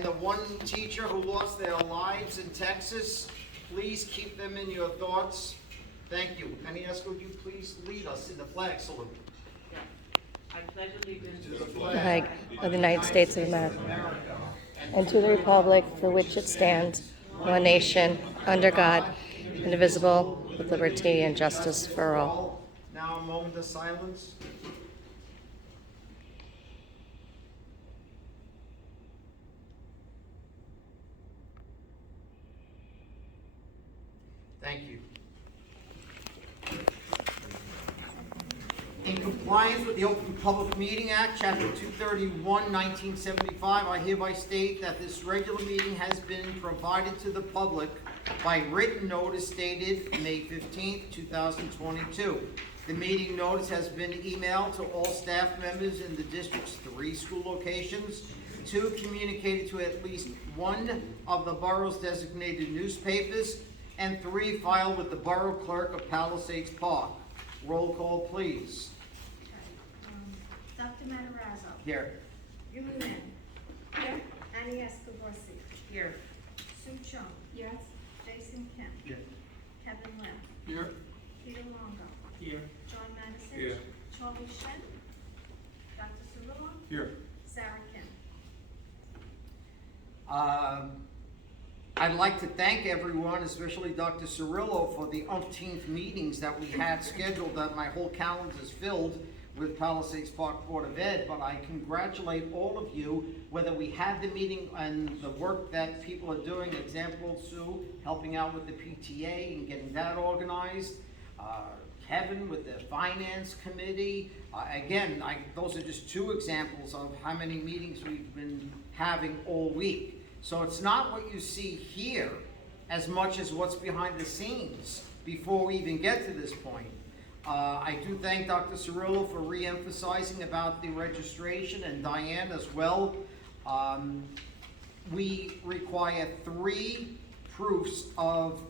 and the one teacher who lost their lives in Texas. Please keep them in your thoughts. Thank you. Aniesca, would you please lead us in the flag salute? Yeah. I pledge allegiance to the Flag of the United States of America, and to the republic for which it stands, one nation, under God, indivisible, with liberty and justice for all. Now a moment of silence. Thank you. In compliance with the Open Public Meeting Act, Chapter 231, 1975, I hereby state that this regular meeting has been provided to the public by written notice dated May 15th, 2022. The meeting notice has been emailed to all staff members in the district's 3 school locations, 2 communicated to at least 1 of the borough's designated newspapers, and 3 filed with the Borough Clerk of Palisades Park. Roll call, please. Dr. Matarazzo. Here. Yumi Lin. Here. Aniesca Garcia. here. Sue Chung. Yes. Jason Kim. Yes. Kevin Lim. Here. Peter Longo. Here. John Madison. Here. Charlie Shen. Dr. Cirillo. Here. Sarah Kim. I'd like to thank everyone, especially Dr. Cirillo, for the umpteenth meetings that we had scheduled, that my whole calendar is filled with Palisades Park Board of Ed, but I congratulate all of you, whether we had the meeting and the work that people are doing, example, Sue, helping out with the PTA and getting that organized, Kevin with the Finance Committee. Again, those are just 2 examples of how many meetings we've been having all week. So it's not what you see here as much as what's behind the scenes before we even get to this point. I do thank Dr. Cirillo for re-emphasizing about the registration, and Diane as well. We require 3 proofs of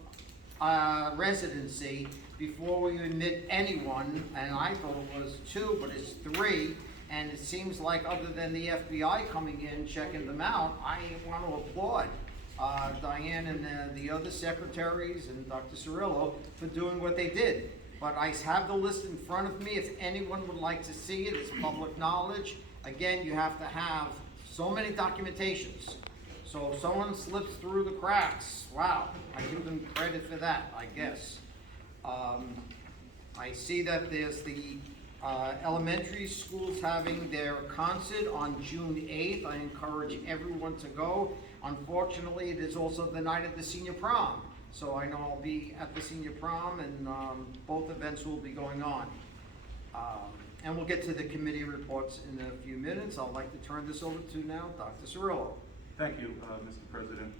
residency before we admit anyone, and I thought it was 2, but it's 3. And it seems like, other than the FBI coming in, checking them out, I want to applaud Diane and the other secretaries and Dr. Cirillo for doing what they did. But I have the list in front of me. If anyone would like to see it, it's public knowledge. Again, you have to have so many documentations. So if someone slips through the cracks, wow, I give them credit for that, I guess. I see that there's the elementary schools having their concert on June 8th. I encourage everyone to go. Unfortunately, it is also the night of the senior prom. So I know I'll be at the senior prom, and both events will be going on. And we'll get to the committee reports in a few minutes. I'd like to turn this over to now Dr. Cirillo. Thank you, Mr. President.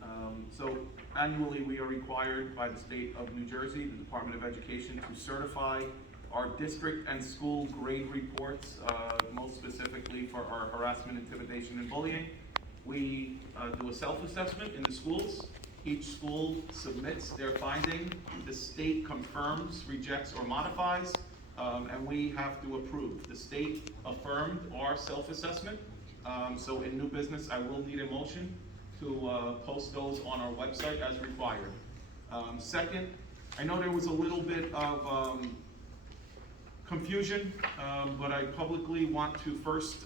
So annually, we are required by the state of New Jersey, the Department of Education, to certify our district and school grade reports, most specifically for our harassment, intimidation, and bullying. We do a self-assessment in the schools. Each school submits their finding. The state confirms, rejects, or modifies, and we have to approve. The state affirmed our self-assessment. So in new business, I will need a motion to post those on our website as required. Second, I know there was a little bit of confusion, but I publicly want to first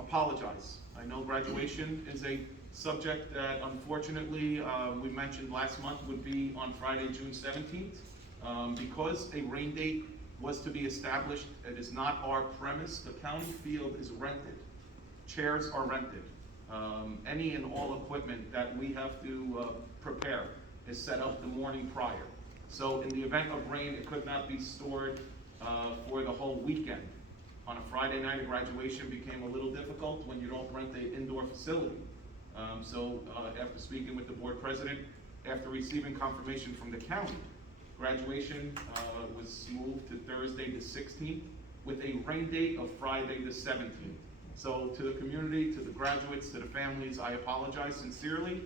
apologize. I know graduation is a subject that unfortunately we mentioned last month would be on Friday, June 17th. Because a rain date was to be established, it is not our premise. The county field is rented. Chairs are rented. Any and all equipment that we have to prepare is set up the morning prior. So in the event of rain, it could not be stored for the whole weekend. On a Friday night, a graduation became a little difficult when you don't rent an indoor facility. So after speaking with the board president, after receiving confirmation from the county, graduation was moved to Thursday the 16th with a rain date of Friday the 17th. So to the community, to the graduates, to the families, I apologize sincerely.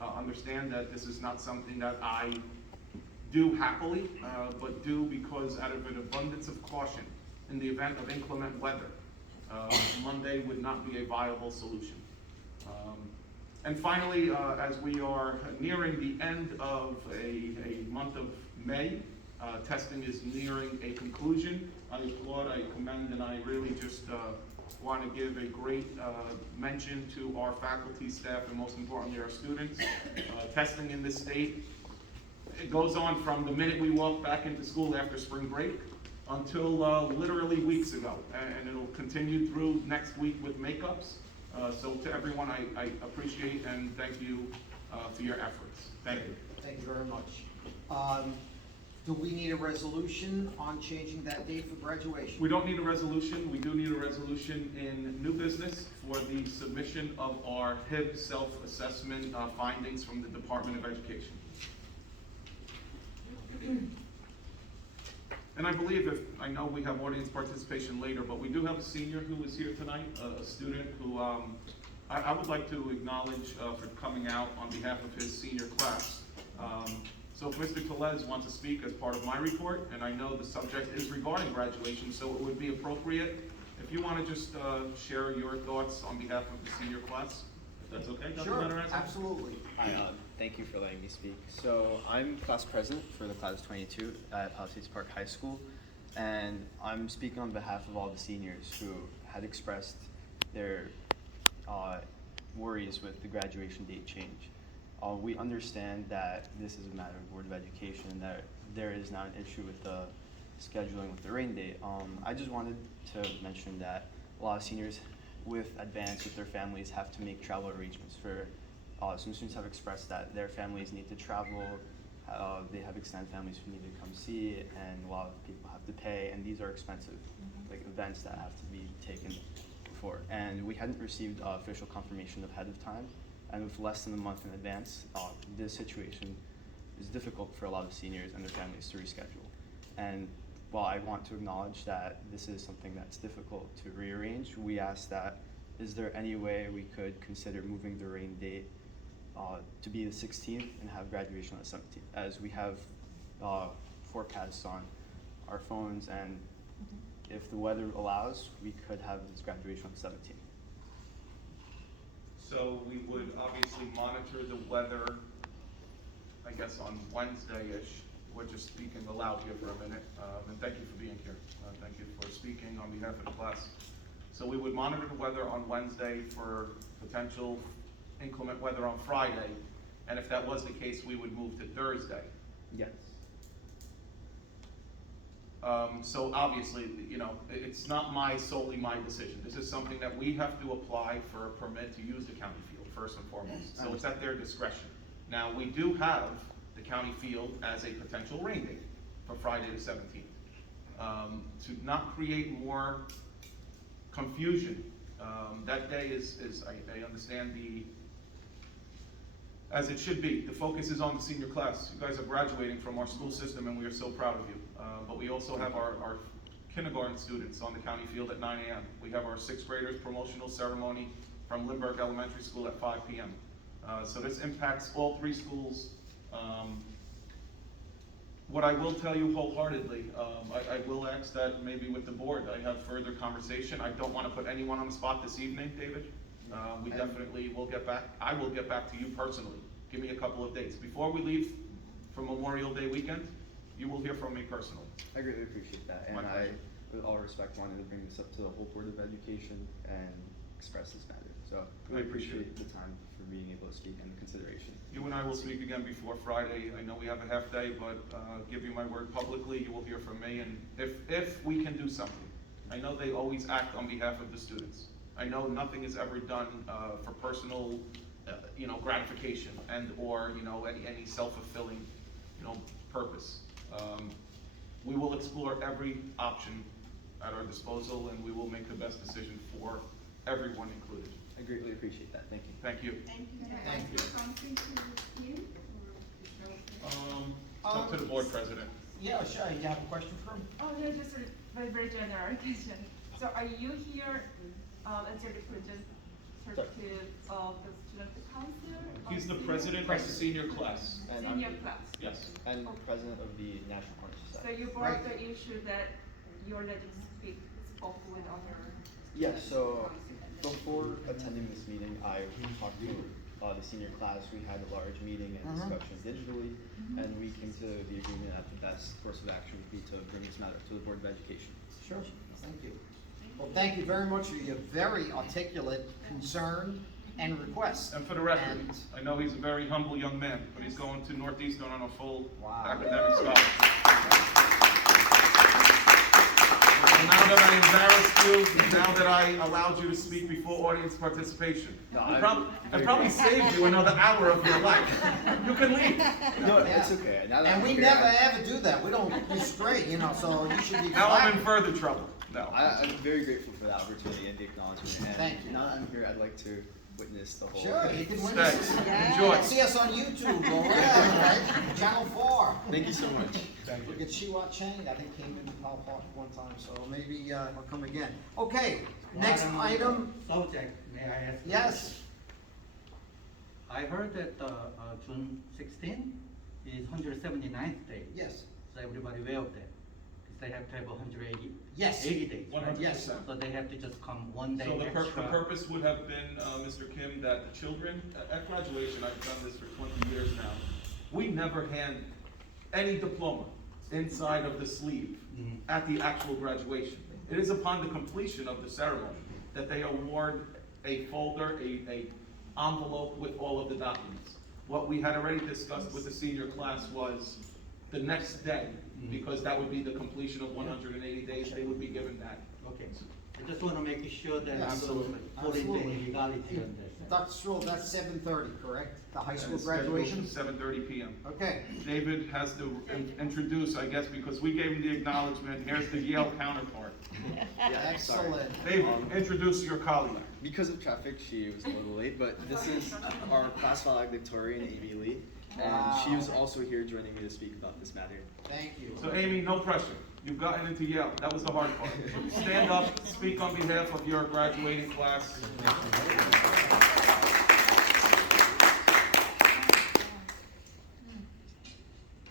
Understand that this is not something that I do happily, but do because out of an abundance of caution in the event of inclement weather. Monday would not be a viable solution. And finally, as we are nearing the end of a month of May, testing is nearing a conclusion. I applaud, I commend, and I really just want to give a great mention to our faculty, staff, and most importantly, our students. Testing in this state, it goes on from the minute we walk back into school after spring break until literally weeks ago, and it'll continue through next week with makeups. So to everyone, I appreciate and thank you for your efforts. Thank you. Thank you very much. Do we need a resolution on changing that date for graduation? We don't need a resolution. We do need a resolution in new business for the submission of our HIB self-assessment findings from the Department of Education. And I believe I know we have audience participation later, but we do have a senior who is here tonight, a student who I would like to acknowledge for coming out on behalf of his senior class. So if Mr. Tellez wants to speak as part of my report, and I know the subject is regarding graduation, so it would be appropriate if you want to just share your thoughts on behalf of the senior class, if that's okay, Dr. Sure, Matarazzo? absolutely. Hi, thank you for letting me speak. So I'm class president for the class of 22 at Palisades Park High School, and I'm speaking on behalf of all the seniors who had expressed their worries with the graduation date change. We understand that this is a matter of Board of Education, and that there is not an issue with the scheduling with the rain date. I just wanted to mention that a lot of seniors with advance with their families have to make travel arrangements for some students have expressed that their families need to travel, they have extended families who need to come see, and a lot of people have to pay, and these are expensive like events that have to be taken before. And we hadn't received official confirmation ahead of time, and with less than a month in advance, this situation is difficult for a lot of seniors and their families to reschedule. And while I want to acknowledge that this is something that's difficult to rearrange, we ask that, is there any way we could consider moving the rain date to be the 16th and have graduation on the 17th, as we have forecasts on our phones, and if the weather allows, we could have this graduation on the 17th. So we would obviously monitor the weather, I guess, on Wednesday-ish. We're just speaking aloud here for a minute, and thank you for being here. Thank you for speaking on behalf of the class. So we would monitor the weather on Wednesday for potential inclement weather on Friday, and if that was the case, we would move to Thursday. Yes. So obviously, you know, it's not solely my decision. This is something that we have to apply for a permit to use the county field, first and foremost. So it's at their discretion. Now, we do have the county field as a potential rain date for Friday the 17th. To not create more confusion, that day is I understand as it should be. The focus is on the senior class. You guys are graduating from our school system, and we are so proud of you. But we also have our kindergarten students on the county field at 9 a.m. We have our 6th graders promotional ceremony from Lindbergh Elementary School at 5 p.m. So this impacts all 3 schools. What I will tell you wholeheartedly, I will ask that maybe with the board, I have further conversation. I don't want to put anyone on the spot this evening, David. We definitely will get back. I will get back to you personally. Give me a couple of dates. Before we leave for Memorial Day weekend, you will hear from me personally. I greatly appreciate that, and I, with all respect, wanted to bring this up to the whole Board of Education and express this matter. So I I appreciate appreciate the time for being able to speak and the consideration. You and I will speak again before Friday. I know we have a half day, but give you my word publicly, you will hear from me. And if we can do something, I know they always act on behalf of the students. I know nothing is ever done for personal, gratification and or any self-fulfilling, purpose. We will explore every option at our disposal, and we will make the best decision for everyone included. I greatly appreciate that. Thank you. Thank you. Thank you. Thank you. Something to him? Talk to the board president. Yeah, sure, you have a question for him? Oh, yeah, just a very, very general question. So are you here as a representative of the student council? He's the president of the senior class. And Senior class. Yes. And president of the National Honor So Society. you brought the issue that your legend spoke with other. Yes, so before attending this meeting, I talked to the senior class, we had a large meeting and discussion digitally, and we came to the agreement that the best course of action would be to bring this matter to the Board of Education. Sure, thank you. Well, thank you very much for your very articulate concern and request. And for the record, And- I know he's a very humble young man, but he's going to Northeastern on a full Wow. academic scholarship. And now that I embarrassed you, now that I allowed you to speak before audience participation, No, I probably saved you another hour of your life. You can leave. No, Yeah. it's okay. Now that And I'm we here, never I- ever do that, we don't, we stray, you know, so you should be Now I'm in glad. further trouble. No. I'm very grateful for the opportunity and the acknowledgement. And Thank you. now that I'm here, I'd like to witness the whole. Sure, you can win Stay. this. Enjoy. See us on YouTube or wherever, right? Channel 4. Thank you so much. Thank Look you. at Shiwa Chang, I think came into Powell Park one time, so maybe he'll come again. Okay, next item, Subject, may I ask? yes, I heard that June 16 is 179th day. yes, So everybody aware of that? Because they have to have 180 yes. 80 days. right? 100%. So they have to just come one day So the extra. purpose would have been, Mr. Kim, that the children, at graduation, I've done this for 20 years now, we never hand any diploma inside of the sleeve Mhm. at the actual graduation. It is upon the completion of the ceremony that they award a folder, a envelope with all of the documents. What we had already discussed with the senior class was the next day, because that would be the completion of 180 days, they would be given that. Okay, I just want to make sure that Yeah, I'm absolutely. following the Absolutely. legality on this. Dr. Stroll, that's 7:30, correct? The high school It's scheduled graduation? for 7:30 PM. Okay, David has to introduce, I guess, because we gave him the acknowledgement, here's the Yale counterpart. Yeah, sorry. excellent. David, introduce your colleague. Because of traffic, she was a little late, but this is our class valedictorian, Amy Lee, and she was also here joining me to speak about this matter. Thank you. So Amy, no pressure. You've gotten into Yale. That was the hard part. Stand up, speak on behalf of your graduating class.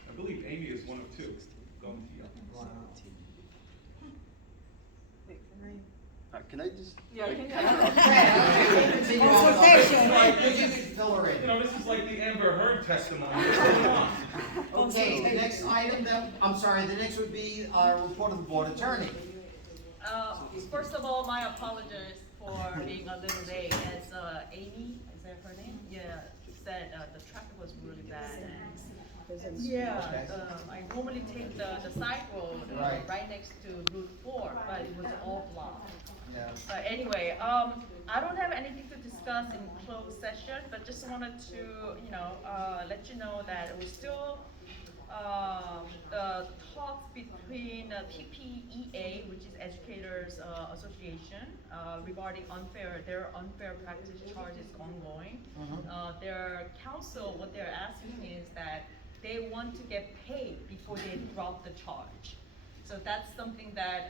I believe Amy is one of two going to Yale. Wow. Can I just? Yeah, like, can you- catch her up? Okay, continue on. Fill her You in. know, this is like the Amber Heard testimony. Come on. Okay, the next item that, I'm sorry, the next would be our report of the board attorney. First of all, my apologies for being a little late, as Amy, is that her name? Yeah, said the traffic was really bad. Yeah, I normally take the side road Right. right next to Route 4, but it was all blocked. Yeah. But anyway, I don't have anything to discuss in closed session, but just wanted to, let you know that it was still, the talks between PPEA, which is Educators Association, regarding their unfair practice charge is ongoing. Their counsel, what they're asking is that they want to get paid before they drop the charge. So that's something that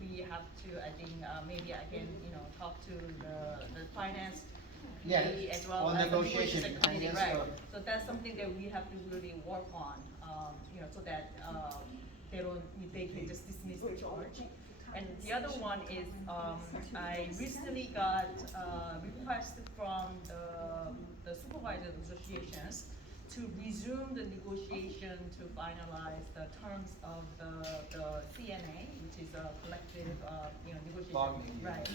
we have to, I think, maybe I can, talk to the finance Yeah, committee as well or as the negotiation negotiation committee, behind this, right? or- So that's something that we have to really work on, so that they can just dismiss the charge. And the other one is, I recently got a request from the supervisors associations to resume the negotiation to finalize the terms of the CNA, which is a collective, negotiation. Bargaining unit. Right.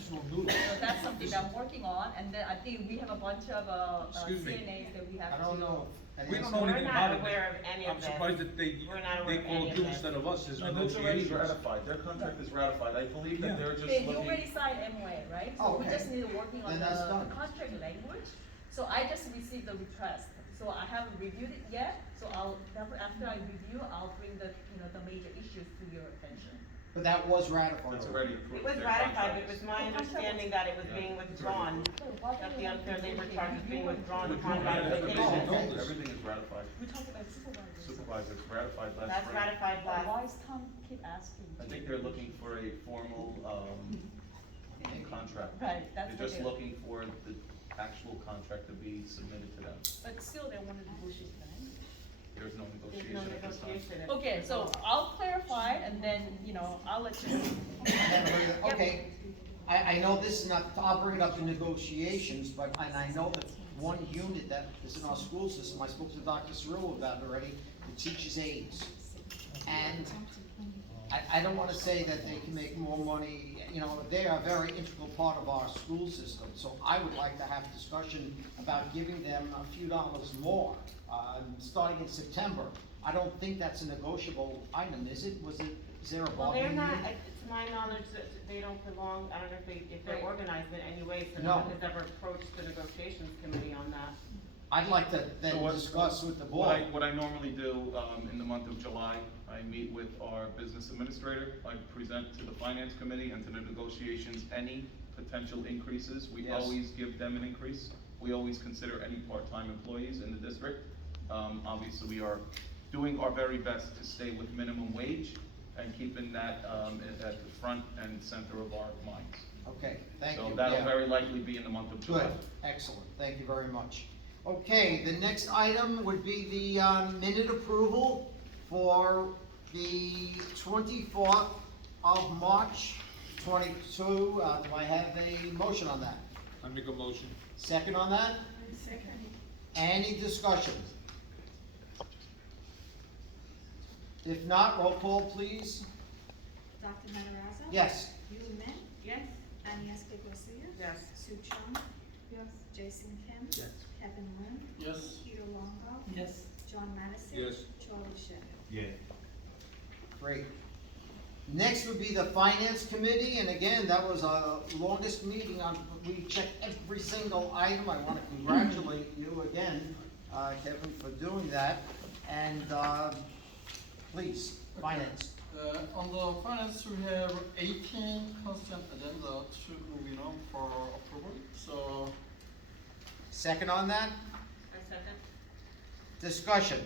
So that's something that I'm working on, and then I think we have a bunch of, Excuse me. CNAs that we have I to. don't know. We don't know anything We're about not it. aware of any of I'm this. surprised that they We're not aware of any called of you this. instead of us, there's And it's already negotiations. ratified, their contract is ratified, I believe that Yeah. they're just They looking. already signed MOA, right? Oh, So we okay. just need to working on Then that's the done. contract language. So I just received the request, so I haven't reviewed it yet, so after I review, I'll bring the major issues to your attention. But that was ratified. It's already It approved. was their ratified, contract. but it was my understanding that it was being withdrawn, that the unfair labor charge was being withdrawn upon Everything ratification. everything is ratified. We talked about supervisors. Supervisors ratified last That's spring. ratified But why last. is Tom keep asking? I think they're looking for a formal, contract. Right, that's They're what just they're. looking for the actual contract to be submitted to them. But still, they want to negotiate, right? There's no There's negotiation no at this time. negotiation. Okay, so I'll clarify, and then, I'll let you know. Okay, I know this is not, I'll bring it up in negotiations, but, and I know that one unit that is in our school system, I spoke to Dr. Cirillo about it already, that teaches aides. And I don't wanna say that they can make more money, you know, they are a very integral part of our school system. So I would like to have discussion about giving them a few dollars more, starting in September. I don't think that's a negotiable item, is it? Is there a Well, they're bargaining not, unit? to my knowledge, that they don't belong, I don't know if they're organized in any way, so No. no one has ever approached the negotiations committee on that. I'd like to So then what- discuss with the What board. what I normally do, in the month of July, I meet with our business administrator, I present to the finance committee and to the negotiations any potential increases. We Yes. always give them an increase. We always consider any part-time employees in the district. Obviously, we are doing our very best to stay with minimum wage and keeping that, at the front and center of our minds. Okay, thank you. So that'll Yeah. very likely be in the month of July. Good, excellent, thank you very much. Okay, the next item would be the minute approval for the 24th of March, 22. Do I have a motion on that? I make a motion. Second on that? Second. Any discussion? If not, roll call, please. Dr. Matarazza? Yes. Yuli Min? Yes? Annie Garcia? Yes. Sue Chung? Yes. Jason Kim? Yes. Kevin Lynn? Yes. Peter Longo? Yes. John Madison? Yes. Charlie Shin. Yeah. Great. Next would be the Finance Committee, and again, that was our longest meeting we checked every single item. I want to congratulate you again, Kevin, for doing that. And, please, Finance. On the finance, we have 18 constant agenda to, for approval. So, Second on that, I second. discussion.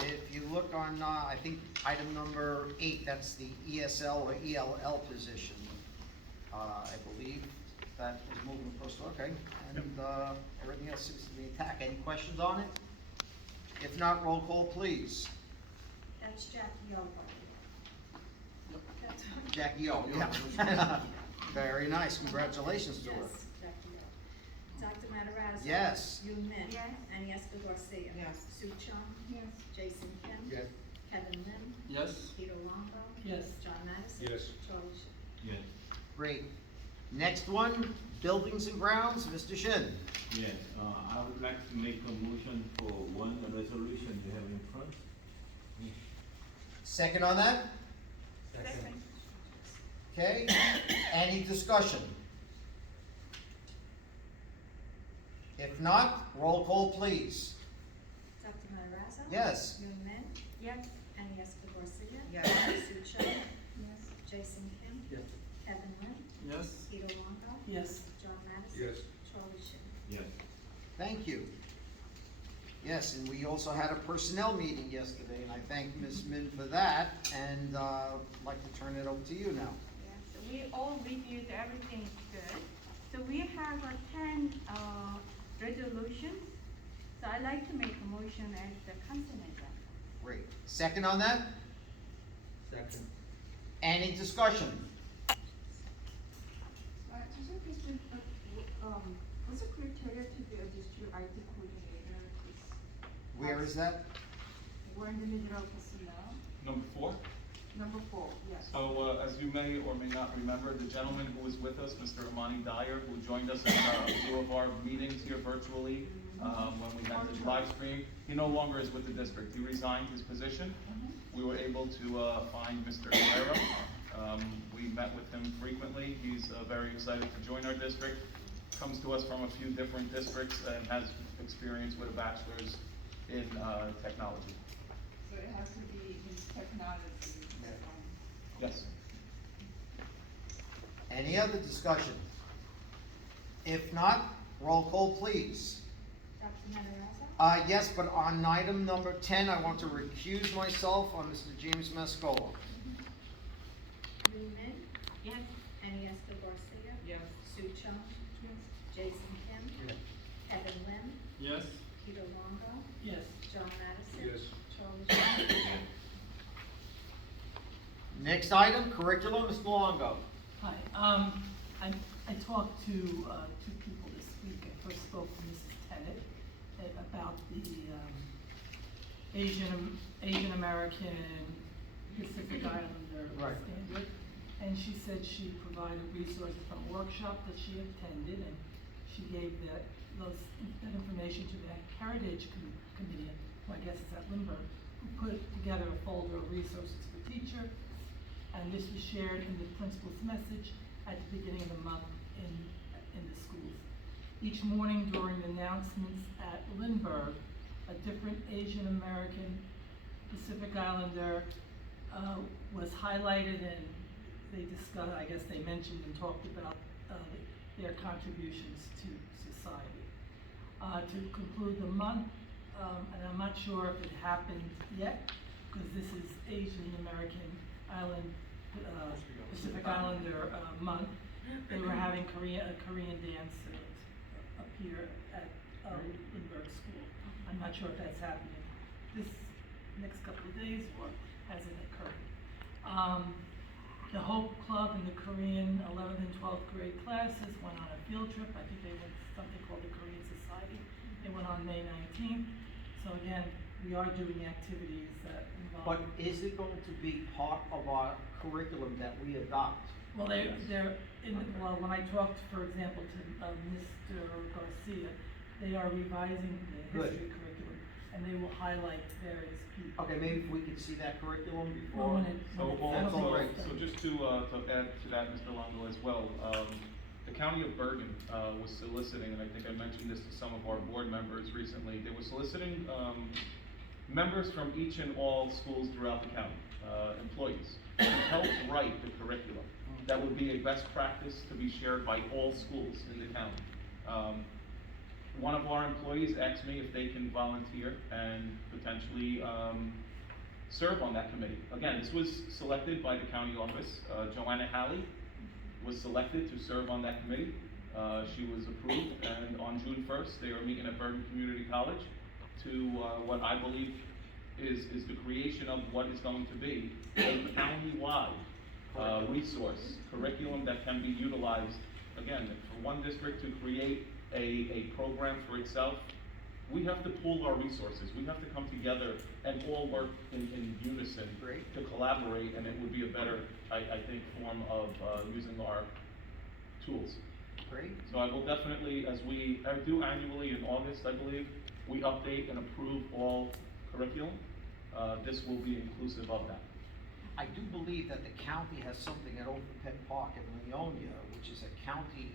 If you look on, I think, item number 8, that's the ESL or ELL position. I believe that is moving across, okay, and, everything else seems to be intact. Any questions on it? If not, roll call, please. That's Jackie Yarborough. That's Jackie O, yeah. Very nice, congratulations to her. Yes, Jackie O. Dr. Matarazza? Yes. Yuli Min? Yes. Annie Garcia? Yes. Sue Chung? Yes. Jason Kim? Yes. Kevin Lynn? yes. Peter Longo? Yes. John Madison? Yes. Charlie Shin. Yes. Great. Next one, Buildings and Grounds, Mr. Shin. Yes, I would like to make a motion for one resolution you have in front. Second on that? Second. Okay, any discussion? If not, roll call, please. Dr. Matarazza? Yes. Yuli Min? Yes. Annie Garcia? Yes. Sue Chung? Yes. Jason Kim? Yes. Kevin Lynn? Yes. Peter Longo? Yes. John Madison? Yes. Charlie Shin. Yes. Thank you. Yes, and we also had a personnel meeting yesterday, and I thank Ms. Min for that, and, I'd like to turn it over to you now. Yes, we all reviewed everything good. So we have 10 resolutions. So I'd like to make a motion as the consent agenda. Great. Second on that? Second. Any discussion? Just a question, what's the criteria to be a district IT coordinator? Where is that? We're in the middle of personnel. Number 4. Number 4, yes. So, as you may or may not remember, the gentleman who was with us, Mr. Amani Dyer, who joined us in a few of our meetings here virtually, when we had the live stream, he no longer is with the district. He resigned his position. We were able to find Mr. Herrera. We met with him frequently. He's very excited to join our district. Comes to us from a few different districts and has experience with a bachelor's in technology. So it has to be in technology. Yes. Any other discussion? If not, roll call, please. Dr. Matarazza? Yes, but on item number 10, I want to recuse myself on Mr. James Mascola. Yuli Min? Yes. Annie Garcia? Yes. Sue Chung? Jason Kim? Yes. Kevin Lynn? Yes. Peter Longo? Yes. John Madison? Yes. Charlie Shin. Next item, curriculum, Mr. Longo. Hi, I'm I talked to two people this week. I first spoke to Mrs. Tennant about the Asian American Pacific Islander Right. standard. And she said she provided resources from a workshop that she attended, and she gave that information to the Heritage Committee, who I guess is at Lindbergh, who put together a folder of resources for teacher. And this was shared in the principal's message at the beginning of the month in the schools. Each morning during the announcements at Lindbergh, a different Asian American Pacific Islander was highlighted, and they discussed, I guess they mentioned and talked about their contributions to society. To conclude the month, and I'm not sure if it happened yet, because this is Asian American Pacific Islander month. They were having a Korean dance up here at Lindbergh School. I'm not sure if that's happening this next couple of days or has it occurred. The Hope Club and the Korean 11th and 12th grade classes went on a field trip. I think they went to something called the Korean Society. They went on May 19th. So again, we are doing activities that involve. But is it going to be part of our curriculum that we adopt? Well, well, when I talked, for example, to Mr. Garcia, they are revising the Good. history curriculum, and they will highlight various people. Okay, maybe if we could see that curriculum Well, before. when That's all right. So just to add to that, Mr. Longo, as well, the County of Bergen was soliciting, and I think I mentioned this to some of our board members recently, they were soliciting members from each and all schools throughout the county, employees, to help write the curriculum. That would be a best practice to be shared by all schools in the county. One of our employees asked me if they can volunteer and potentially serve on that committee. Again, this was selected by the county office. Joanna Halley was selected to serve on that committee. She was approved, and on June 1st, they are meeting at Bergen Community College to what I believe is the creation of what is going to be a county-wide resource curriculum that can be utilized, again, for one district to create a program for itself. We have to pool our resources. We have to come together and all work in unison to collaborate, and it would be a better, I think, form of using our tools. Great. So I will definitely, as we do annually in August, I believe, we update and approve all curriculum. This will be inclusive of that. I do believe that the county has something at Open Pet Park in Leonia, which is a county,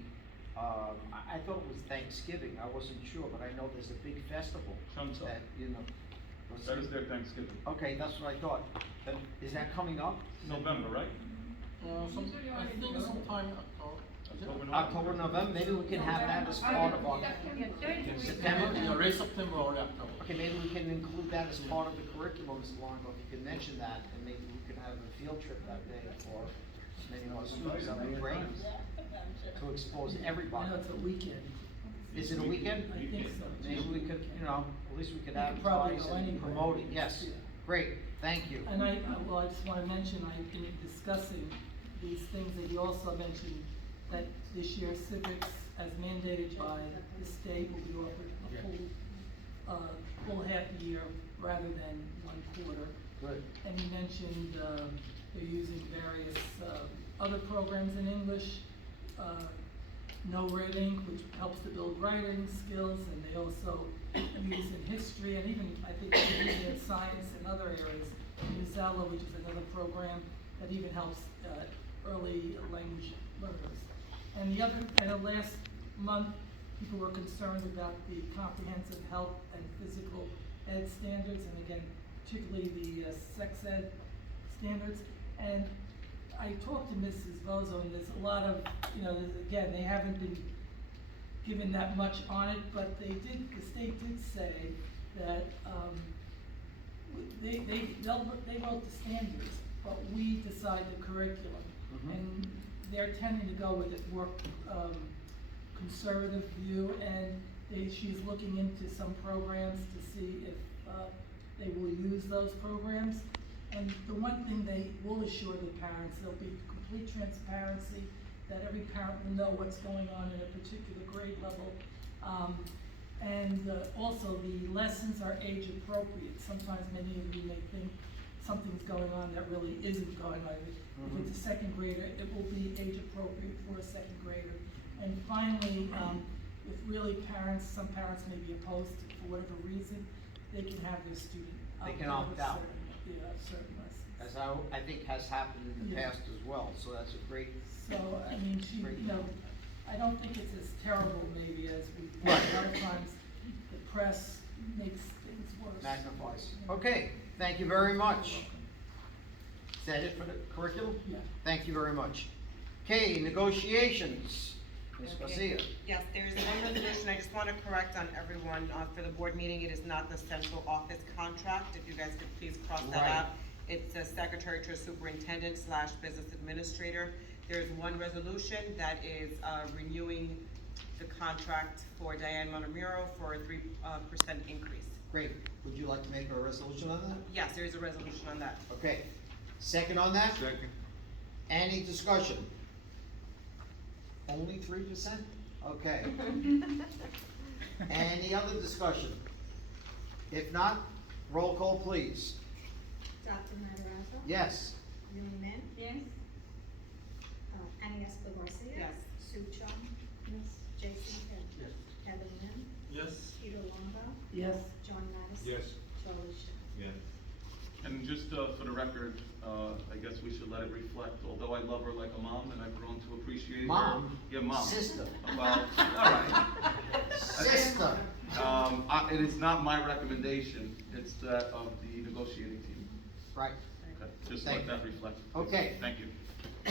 I thought it was Thanksgiving, I wasn't sure, but I know there's a big festival. Shamsa. That, you know. That is their Thanksgiving. Okay, that's what I thought. Then, is that coming up? November, right? I think sometime October, November, maybe we can have that as part of our September? Yeah, late September or October. Okay, maybe we can include that as part of the curriculum, Mr. Longo, if you can mention that, and maybe we can have a field trip that day for maybe our students, that would be great, to expose I everybody. know it's a weekend. Is it a weekend? I think so. Maybe we could, you know, at least we could We could probably advertise go and anywhere. promote it, yes. Yeah. Great, thank you. And I just wanna mention, I've been discussing these things that you also mentioned, that this year civics, as mandated by the state, will be offered a full half year rather than 1 quarter. Good. And you mentioned, they're using various, other programs in English, No Red Ink, which helps to build writing skills, and they also use in history, and even, I think, they're using in science and other areas. Uzella, which is another program that even helps, early language learners. And the last month, people were concerned about the comprehensive health and physical ed standards, and again, particularly the sex ed standards. And I talked to Mrs. Bozo, and there's a lot of, again, they haven't been given that much on it, but the state did say that, they wrote the standards, but we decide the curriculum. And they're tending to go with a more conservative view, and she's looking into some programs to see if they will use those programs. And the one thing they will assure the parents, there'll be complete transparency, that every parent will know what's going on in a particular grade level. And also the lessons are age appropriate. Sometimes many of you may think something's going on that really isn't going on. If it's a second grader, it will be age appropriate for a second grader. And finally, if really some parents may be opposed to, for whatever reason, they can have their student They can out opt of out. certain lessons. As I think has happened in the Yeah. past as well, so that's a great, So, I mean, I don't think it's as terrible maybe as we, a Right. lot of times, the press makes things worse. magnifies. Okay, thank you very much. Is that it for the curriculum? Yeah. Thank you very much. Okay, negotiations. Ms. Garcia. Yes, there is one resolution, I just want to correct on everyone, for the board meeting, it is not the central office contract, if you guys could please cross that Right. out. It's the secretary to superintendent / business administrator. There is one resolution that is, renewing the contract for Diane Montemuro for a 3% increase. Great. Would you like to make a resolution on that? Yes, there is a resolution on that. Okay. Second on that? Second. Any discussion? Only 3%? Okay. Any other discussion? If not, roll call please. Dr. Matarazzo? Yes. Yuli Men? Yes. Annie Garcia? Yes. Sue Chung? Yes. Jason Kim? Yes. Kevin Lynn? Yes. Peter Longo? Yes. John Madison? Yes. Charlie Shin? Yes. And just for the record, I guess we should let it reflect, although I love her like a mom and I've grown to appreciate her. Mom? Yeah, mom. Sister. Well, all right. Sister. It is not my recommendation, it's that of the negotiating team. Right. Okay, just Thank let that reflect. Okay. Thank you.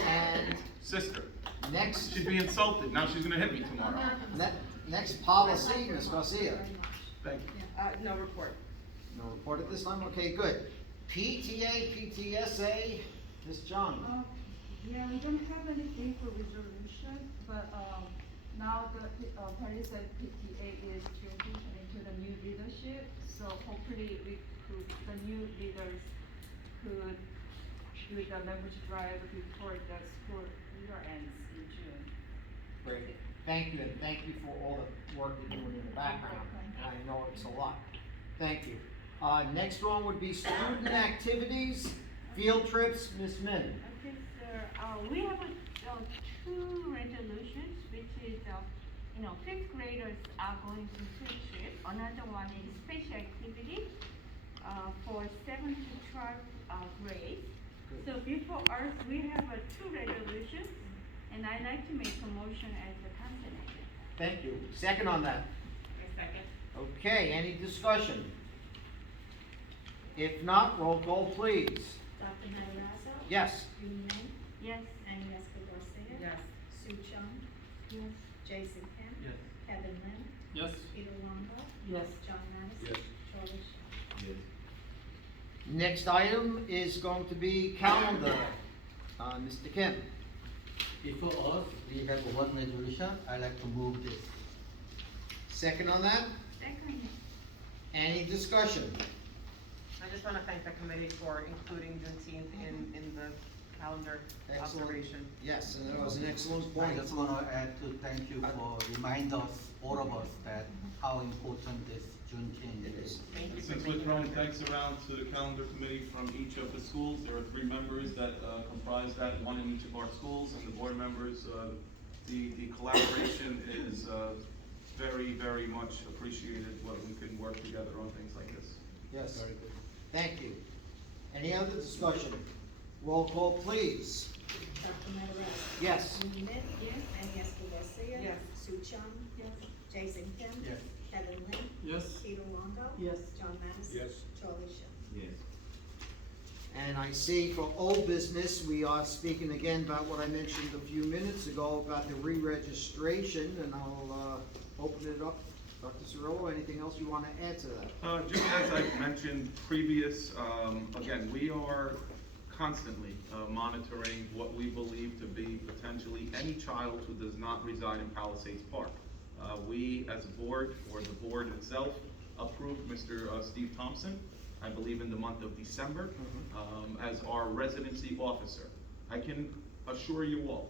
And Sister, next, she'd be insulted, now she's gonna hit me tomorrow. next policy, Ms. Garcia. Thank you. No report. No report at this time? Okay, good. PTA, PTSA, Ms. John. Yeah, we don't have anything for resolution, but, now the, Palisades PTA is transitioning to the new leadership, so hopefully the new leaders could do the language drive before the school year ends in June. Great. Thank you, and thank you for all the work you're doing in the background. I know it's a lot. Thank you. Next one would be student activities, field trips, Ms. Min. Okay, sir, we have two resolutions, which is, fifth graders are going to field trip. Another one is special activity, for 7th to 12th grades. So before us, we have two resolutions, and I'd like to make a motion as a consent agenda. Thank you. Second on that. Second. Okay, any discussion? If not, roll call please. Dr. Matarazzo? Yes. Yuli Men? Yes. Annie Garcia? Yes. Sue Chung? Yes. Jason Kim? Yes. Kevin Lynn? Yes. Peter Longo? Yes. John Madison? Yes. Charlie Shin? Yes. Next item is going to be calendar. Mr. Kim. Before us, we have one resolution. I like to move this. Second on that. Second. Any discussion? I just want to thank the committee for including Juneteenth in the calendar Excellent. observation. Yes, and it was an excellent I point. just wanna add to thank you for remind us, all of us, that how important this Juneteenth It is. is. Thank you for Since we're making throwing that. thanks around to the calendar committee from each of the schools, there are 3 members that comprise that, 1 in each of our schools, and the board members, the collaboration is very, very much appreciated, what we can work together on things like this. Yes. Very good. Thank you. Any other discussion? Roll call please. Dr. Matarazzo? Yes. Yuli Men? Yes. Annie Garcia? Yes. Sue Chung? Yes. Jason Kim? Yes. Kevin Lynn? Yes. Peter Longo? Yes. John Madison? Yes. Charlie Shin? Yes. And I see for old business, we are speaking again about what I mentioned a few minutes ago about the re-registration, and I'll open it up. Dr. Cirillo, anything else you want to add to that? Just as I mentioned previous, again, we are constantly monitoring what we believe to be potentially any child who does not reside in Palisades Park. We, as a board, or the board itself, approved Mr. Steve Thompson, I believe in the month of December, as our residency officer. I can assure you all,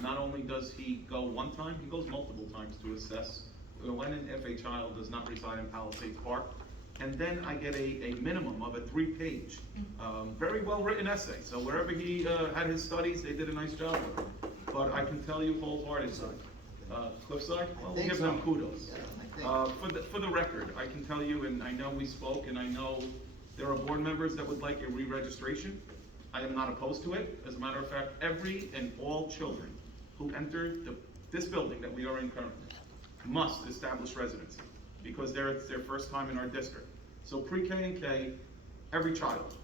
Not only does he go one time, he goes multiple times to assess when and if a child does not reside in Palisades Park. And then I get a minimum of a 3-page, very well-written essay. So wherever he had his studies, they did a nice job with him. But I can tell you wholeheartedly, Cliffside, well, we'll give them kudos. For the record, I can tell you, and I know we spoke, and I know there are board members that would like a re-registration. I am not opposed to it. As a matter of fact, every and all children who enter this building that we are in currently must establish residency, because it's their first time in our district. So pre-K and K, every child,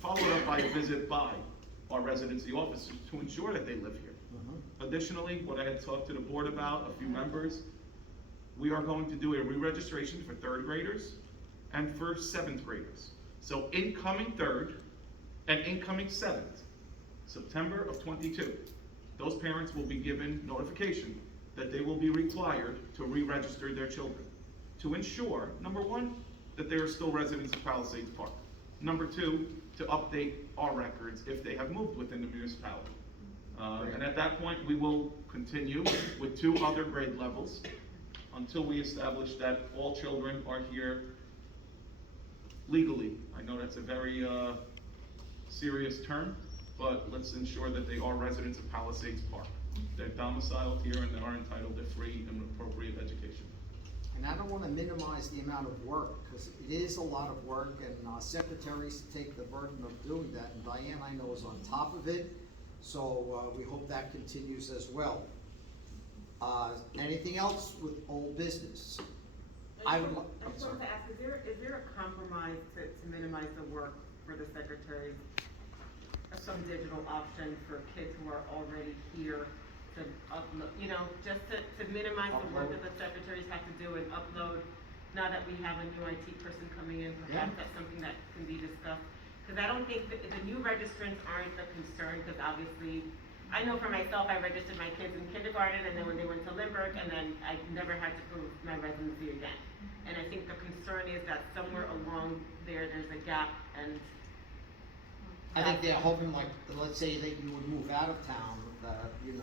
followed up by a visit by our residency officers to ensure that they live here. Additionally, what I had talked to the board about, a few members, we are going to do a re-registration for 3rd graders and for 7th graders. So incoming 3rd and incoming 7th, September of 22, those parents will be given notification that they will be required to re-register their children to ensure, number 1, that they are still residents of Palisades Park. Number 2, to update our records if they have moved within the municipality. And at that point, we will continue with 2 other grade levels until we establish that all children are here legally. I know that's a very serious term, but let's ensure that they are residents of Palisades Park. They're domiciled here and they are entitled to free and appropriate education. And I don't want to minimize the amount of work, because it is a lot of work, and secretaries take the burden of doing that, and Diane, I know, is on top of it, so we hope that continues as well. Anything else with old business? I'm sorry. to ask, is there a compromise to minimize the work for the secretaries? Some digital option for kids who are already here to upload, just to minimize the work that the secretaries have to do and upload. Now that we have a new IT person coming in, perhaps that's something that can be discussed. Because I don't think the new registrants aren't a concern, because obviously, I know for myself, I registered my kids in kindergarten, and then when they went to Lindbergh, and then I never had to prove my residency again. And I think the concern is that somewhere along there's a gap, and I think they're hoping, like, let's say that you would move out of town,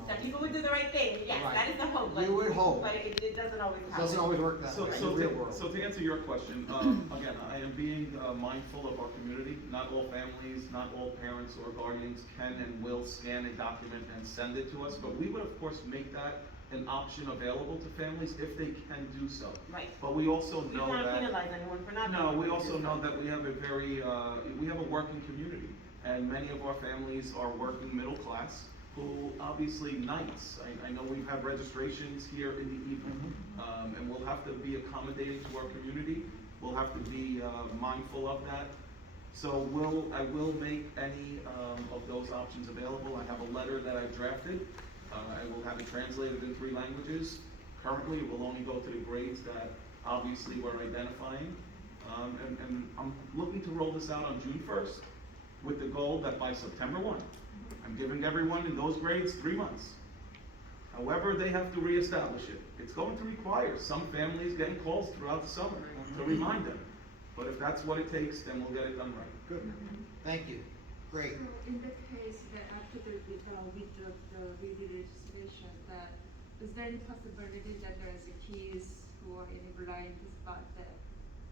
that people would do the right thing. Yes, Right. that is the hope. You would hope. But it doesn't always It happen. doesn't always work that way in the real world. So to answer your question, again, I am being mindful of our community. Not all families, not all parents or guardians can and will scan a document and send it to us, but we would of course make that an option available to families if they can do so. Right. But we also We know don't want to that. penalize anyone for not. No, being we able to also do know so. that we have a working community, and many of our families are working middle class, who obviously nights, I know we've had registrations here in the evening, and we'll have to be accommodating to our community, we'll have to be mindful of that. So I will make any of those options available. I have a letter that I've drafted, I will have it translated in 3 languages. Currently, it will only go to the grades that obviously we're identifying. And I'm looking to roll this out on June 1st with the goal that by September 1, I'm giving everyone in those grades 3 months. However, they have to reestablish it. It's going to require some families getting calls throughout the summer to remind them. But if that's what it takes, then we'll get it done right. Good, thank you, great. So in the case that after the re-registration, that is there any possibility that there is a kids who are in a blind spot that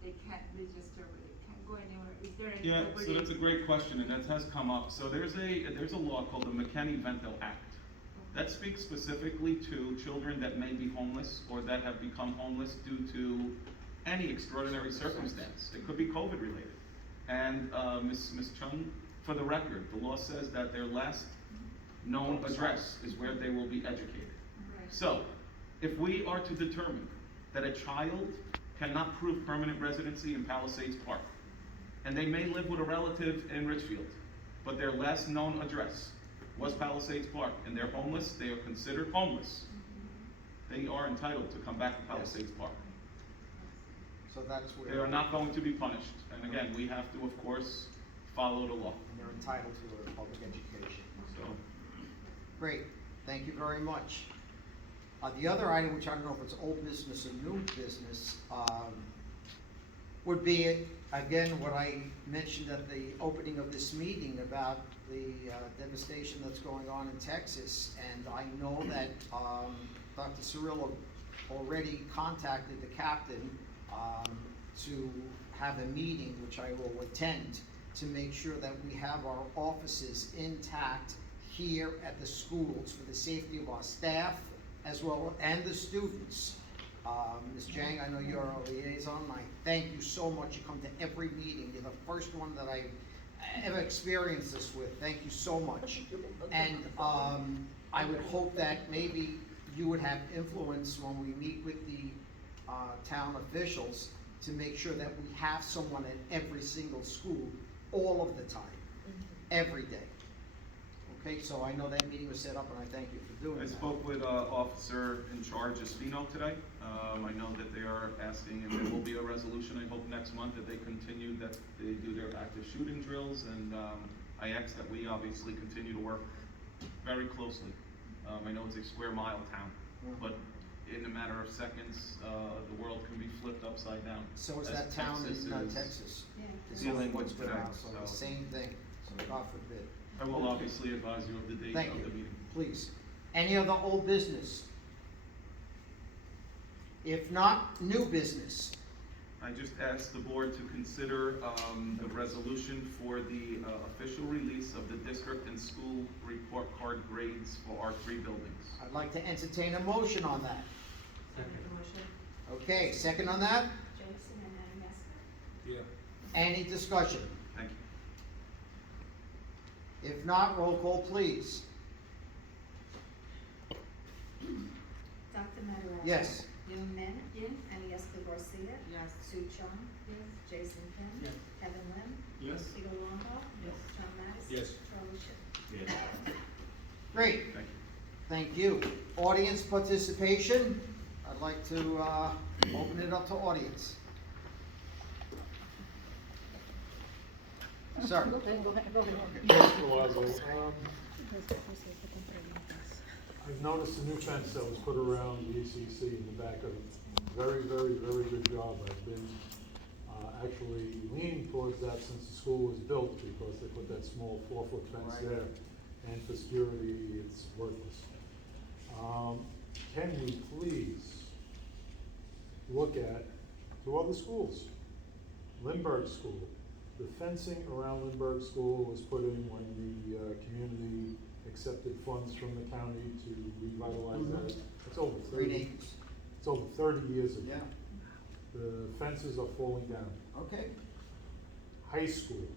they can't register, or they can't go anywhere? Is there any? Yeah, so that's a great question, and that has come up. So there's a law called the McKinney-Vento Act that speaks specifically to children that may be homeless or that have become homeless due to any extraordinary circumstance. It could be COVID related. And Ms. Chung, for the record, the law says that their last known address is where they will be educated. Right. So, if we are to determine that a child cannot prove permanent residency in Palisades Park, and they may live with a relative in Richfield, but their last known address was Palisades Park, and they're homeless, they are considered homeless, they are entitled to come back to Palisades Park. So that's where. They are not going to be punished, and again, we have to, of course, follow the law. And they're entitled to a public education. So, Great, thank you very much. The other item, which I don't know if it's old business or new business, would be, again, what I mentioned at the opening of this meeting about the devastation that's going on in Texas. And I know that Dr. Cirillo already contacted the captain to have a meeting, which I will attend, to make sure that we have our offices intact here at the schools for the safety of our staff as well, and the students. Ms. Jang, I know you're a liaison. I thank you so much. You come to every meeting. You're the first one that I ever experienced this with. Thank you so much. And I would hope that maybe you would have influence when we meet with the town officials to make sure that we have someone at every single school all of the time, every day. Okay, so I know that meeting was set up, and I thank you for doing I that. spoke with Officer in charge Espino today. I know that they are asking, and there will be a resolution, I hope next month, that they continue, that they do their active shooting drills, and I ask that we obviously continue to work very closely. I know it's a square mile town, but in a matter of seconds, the world can be flipped upside down. So is as that town in is Texas. It's dealing what's with going today, on, so the so. same thing, so God forbid. I will obviously advise you of the date Thank of you. the meeting. Please. Any other old business? If not, new business. I just asked the board to consider the resolution for the official release of the district and school report card grades for our 3 buildings. I'd like to entertain a motion on that. Okay, second on that? Jason and Manisco. Yeah. Any discussion? Thank you. If not, roll call, please. Dr. Matarazzo. Yes. Young Man. Yes. Manisco Garcia. Yes. Sue Chung. Yes. Jason Kim. Yes. Kevin Lim. Yes. Peter Longo. Yes. John Mattis. Yes. Charlie Schiff. Yes. Great. Thank you. Thank you. Audience participation. I'd like to open it up to audience. Sir. Go ahead, go ahead. Mr. Lazo, I've noticed a new fence that was put around the ECC in the back of it. Very, very, very good job. I've been actually leaning towards that since the school was built, because they put that small 4-foot fence Right. there. And for security, it's worthless. Can we please look at 2 other schools? Lindbergh School. The fencing around Lindbergh School was put in when the community accepted funds from the county to revitalize that. It's over 3 30, acres. it's over 30 years ago. Yeah. The fences are falling down. Okay. High school,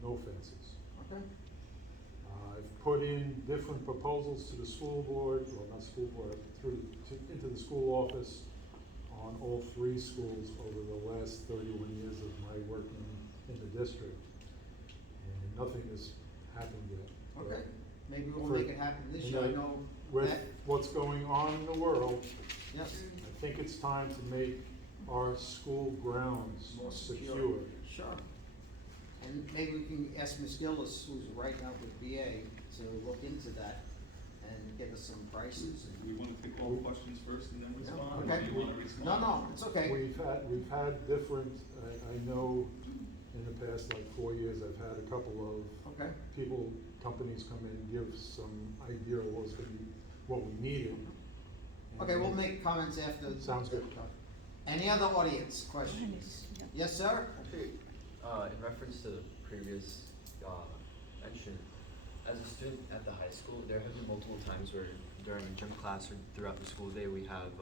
no fences. Okay. I've put in different proposals to the school board, well, not school board, into the school office on all 3 schools over the last 31 years of my working in the district. And nothing has happened yet. Okay. Maybe we'll For- make it happen this year. I know With that, what's going on in the world, yes, I think it's time to make our school grounds more secure. secure. Sure. And maybe we can ask Ms. Gillis, who's right now with BA, to look into that and get us some prices. Do we want to take all the questions first and then respond? Okay. Or do you want to respond? No, it's okay. We've had different, I know in the past, like 4 years, I've had a couple of Okay. companies come in and give some idea of what we needed. Okay, we'll make comments after. Sounds good. Any other audience questions? Yes, sir? Actually, in reference to the previous mention, as a student at the high school, there have been multiple times where during gym class or throughout the school day, we have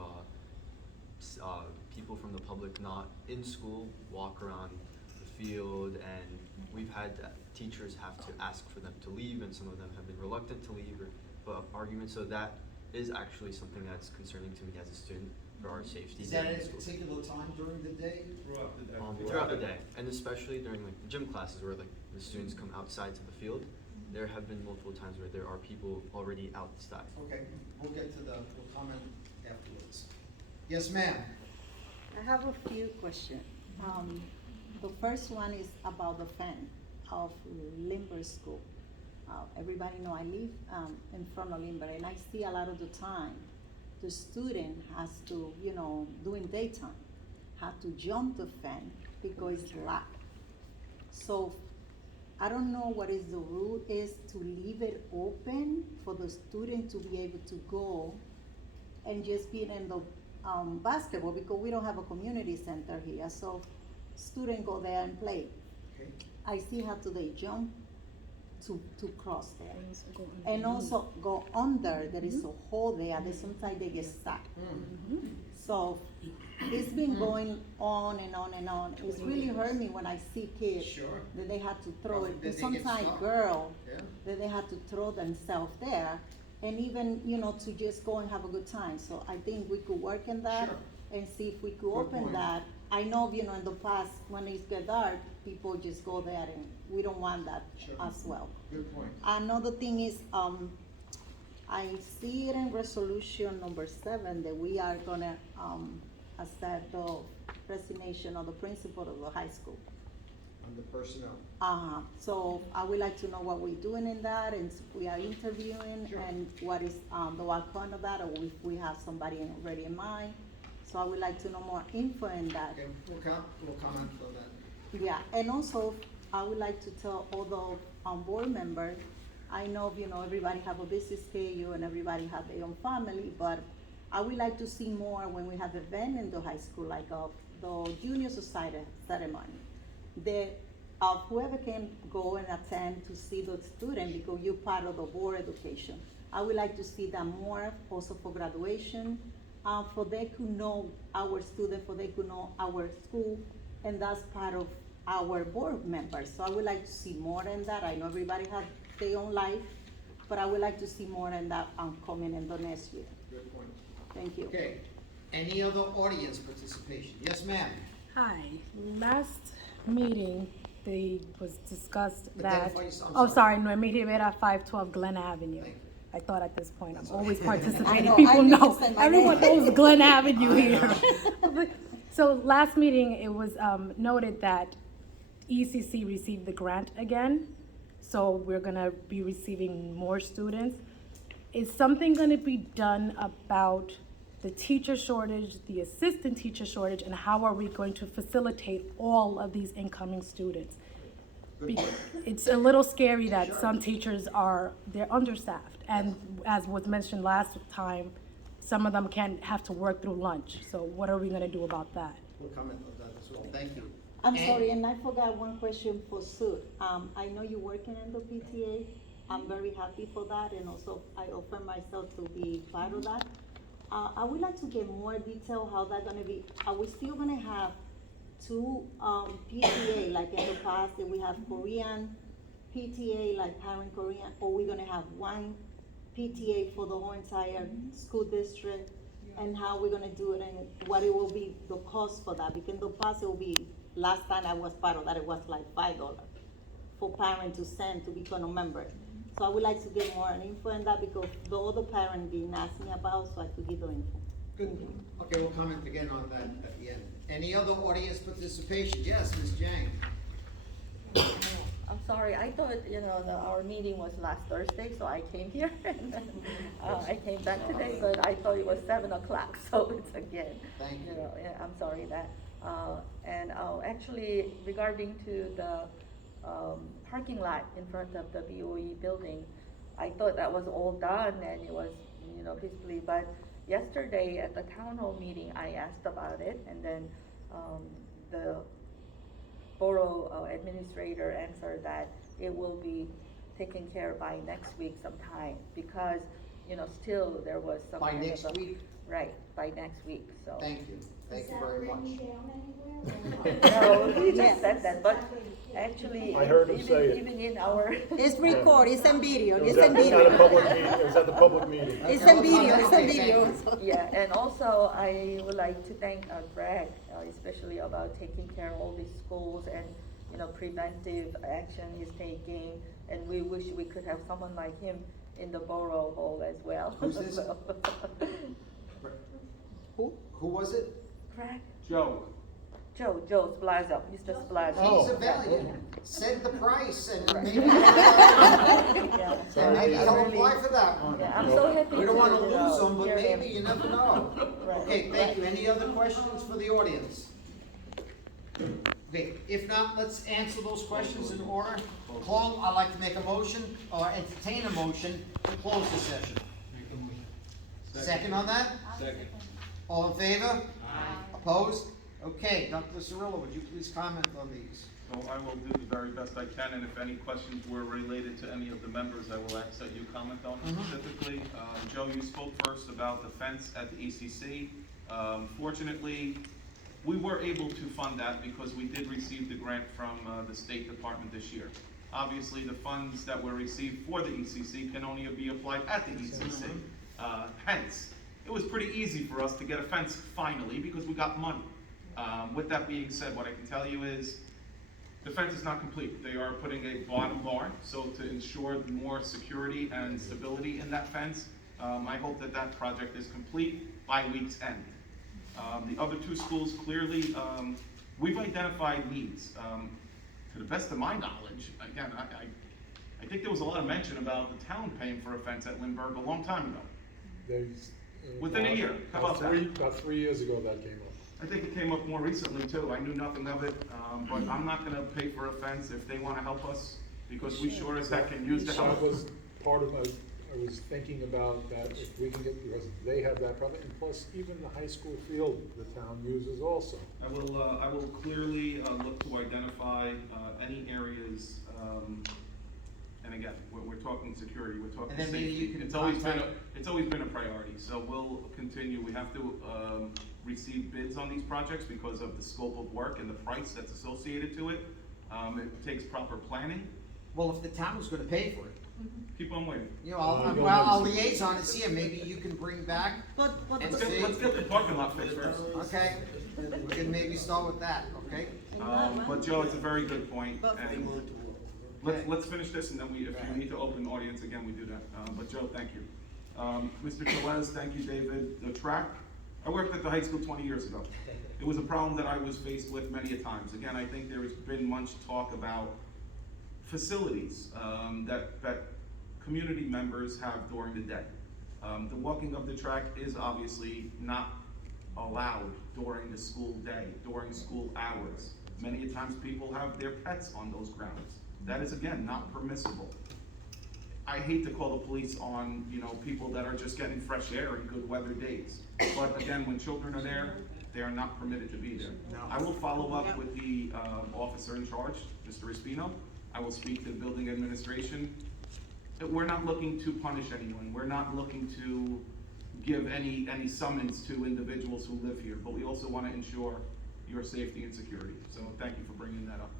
people from the public not in school walk around the field, and we've had teachers have to ask for them to leave, and some of them have been reluctant to leave or put up arguments. So that is actually something that's concerning to me as a student for our safety. Is that during at a school. particular time during the day? Throughout the day. Throughout the day, and especially during like the gym classes where like the students come outside to the field, there have been multiple times where there are people already outside. Okay, we'll get to we'll comment afterwards. Yes, ma'am? I have a few questions. The first one is about the fan of Lindbergh School. Everybody know I live in front of Lindbergh, and I see a lot of the time the student has to, during daytime, have to jump the fence because it's locked. So I don't know what is the rule is to leave it open for the student to be able to go and just be in the basketball, because we don't have a community center here, so student go there and play. Okay. I see how do they jump to cross there. And also go under, there is a hole there, that sometimes they get stuck. So it's been going on and on and on. It's really hurt me when I see kids Sure. that they have to throw it, Did and they get sometimes stuck? girls Yeah. that they have to throw themselves there, and even, to just go and have a good time. So I think we could work in that Sure. and see if we could Good open point. that. I know, in the past, when it get dark, people just go there, and we don't want that Sure. as well. Good point. Another thing is, I see it in resolution number 7 that we are gonna, accept the resignation of the principal of the high school. On the personnel. So I would like to know what we're doing in that, and if we are interviewing, Sure. and what is, the outcome of that, or if we have somebody already in mind. So I would like to know more info in that. Okay, we'll comment on that. Yeah, and also, I would like to tell all the, board members, I know, everybody have a busy schedule and everybody have their own family, but I would like to see more when we have event in the high school, like, the junior society ceremony. Whoever can go and attend to see the student, because you're part of the board education. I would like to see that more, also for graduation, for they could know our student, for they could know our school, and that's part of our board members. So I would like to see more in that. I know everybody has their own life, but I would like to see more in that, coming in the next year. Good point. Thank you. Okay, any other audience participation? Yes, ma'am. Hi, last meeting, they was discussed that, Identify yourself. oh, sorry, Noemi Rivera, 512 Glen Avenue. Thank you. I thought at this point, I'm That's all always right. participating, I people knew you know, said my everyone name. knows Glen Avenue I here. know. So last meeting, it was noted that ECC received the grant again, so we're gonna be receiving more students. Is something gonna be done about the teacher shortage, the assistant teacher shortage, and how are we going to facilitate all of these incoming students? Good point. It's a little scary that Sure. some teachers they're understaffed, and as was mentioned last time, some of them have to work through lunch, so what are we gonna do about that? We'll comment on that as well. Thank you. I'm And- sorry, and I forgot one question for Sue. I know you're working in the PTA. I'm very happy for that, and also I offer myself to be part of that. I would like to get more detail how that's gonna be. Are we still gonna have two, PTA, like in the past, that we have Korean PTA, like parent Korean, or we're gonna have one PTA for the whole entire school district? And how we're gonna do it, and what it will be, the cost for that, because in the past it will be, last time I was part of that, it was like $5 for parent to send to become a member. So I would like to get more info on that, because the other parent didn't ask me about, so I could give the info. Good. Okay, we'll comment again on that at the end. Any other audience participation? Yes, Ms. Jang. I'm sorry, I thought, our meeting was last Thursday, so I came here. And then, I came back today, but I thought it was 7 o'clock, so it's again. Thank you. Yeah, I'm sorry that. And actually, regarding to the parking lot in front of the BOE building, I thought that was all done and it was, peacefully, but yesterday at the town hall meeting, I asked about it, and then the borough administrator answered that it will be taken care by next week sometime, because, still there was some. By kind of next a- week? Right, by next week, so. Thank you. Thank you very much. No, he just said that, but actually, I heard him say it. even in our. It's recorded, it's in video, It was it's in at a public video. meeting, it was at the public meeting. It's in video, it's in Okay, video. thank Yeah, and also I would like to thank Greg, especially about taking care of all these schools and, preventive action he's taking. And we wish we could have someone like him in the borough hall as well. Who's this? So- Who was it? Greg? Joe, Joe Splazo, Mr. Splazo. Oh. He's a valiant. Send the price and Right. maybe, Yeah. and maybe I he'll really- apply for that one. Yeah, I'm so happy We don't wanna to, lose him, but hear him. maybe, you never know. Right. Okay, thank you. Any other questions for the audience? Vic, if not, let's answer those questions in order. Paul, I'd like to make a motion, or entertain a motion to close the session. Make a motion. Second on that? Second. All in favor? Opposed? Okay, Dr. Cirillo, would you please comment on these? So I will do the very best I can, and if any questions were related to any of the members, I will ask that you comment on specifically. Joe, you spoke first about the fence at the ECC. Fortunately, we were able to fund that because we did receive the grant from the State Department this year. Obviously, the funds that were received for the ECC can only be applied at the ECC. Hence, it was pretty easy for us to get a fence finally because we got money. With that being said, what I can tell you is the fence is not complete. They are putting a bottom bar, so to ensure more security and stability in that fence, I hope that that project is complete by week's end. The other two schools, clearly, we've identified needs. To the best of my knowledge, again, I think there was a lot of mention about the town paying for a fence at Lindbergh a long time ago. Within a year, how about that? About 3 years ago that came up. I think it came up more recently too. I knew nothing of it, but I'm not gonna pay for a fence if they wanna help us, because we sure as heck can use the That help. was part of I was thinking about that if we can get, because they have that problem, and plus even the high school field the town uses also. I will clearly look to identify any areas, and again, we're talking security, we're talking And then maybe you safety. can It's always been a priority, so we'll continue. We have to receive bids on these projects because of the scope of work and the price that's associated to it. It takes proper planning. Well, if the town was gonna pay for it, Keep on waiting. you know, our liaison is here, maybe you can bring back and see. Let's get the parking lot fixed first. Okay, we can maybe start with that, okay? But Joe, it's a very good point, and let's finish this, and then if you need to open the audience again, we do that. But Joe, thank you. Mr. Tellez, thank you, David. The track, I worked at the high school 20 years ago. It was a problem that I was faced with many a times. Again, I think there has been much talk about facilities that community members have during the day. The walking of the track is obviously not allowed during the school day, during school hours. Many a times people have their pets on those grounds. That is, again, not permissible. I hate to call the police on, people that are just getting fresh air in good weather days. But again, when children are there, they are not permitted to be there. I will follow up with the officer in charge, Mr. Espino. I will speak to the building administration. We're not looking to punish anyone. We're not looking to give any summons to individuals who live here, but we also want to ensure your safety and security. So thank you for bringing that up.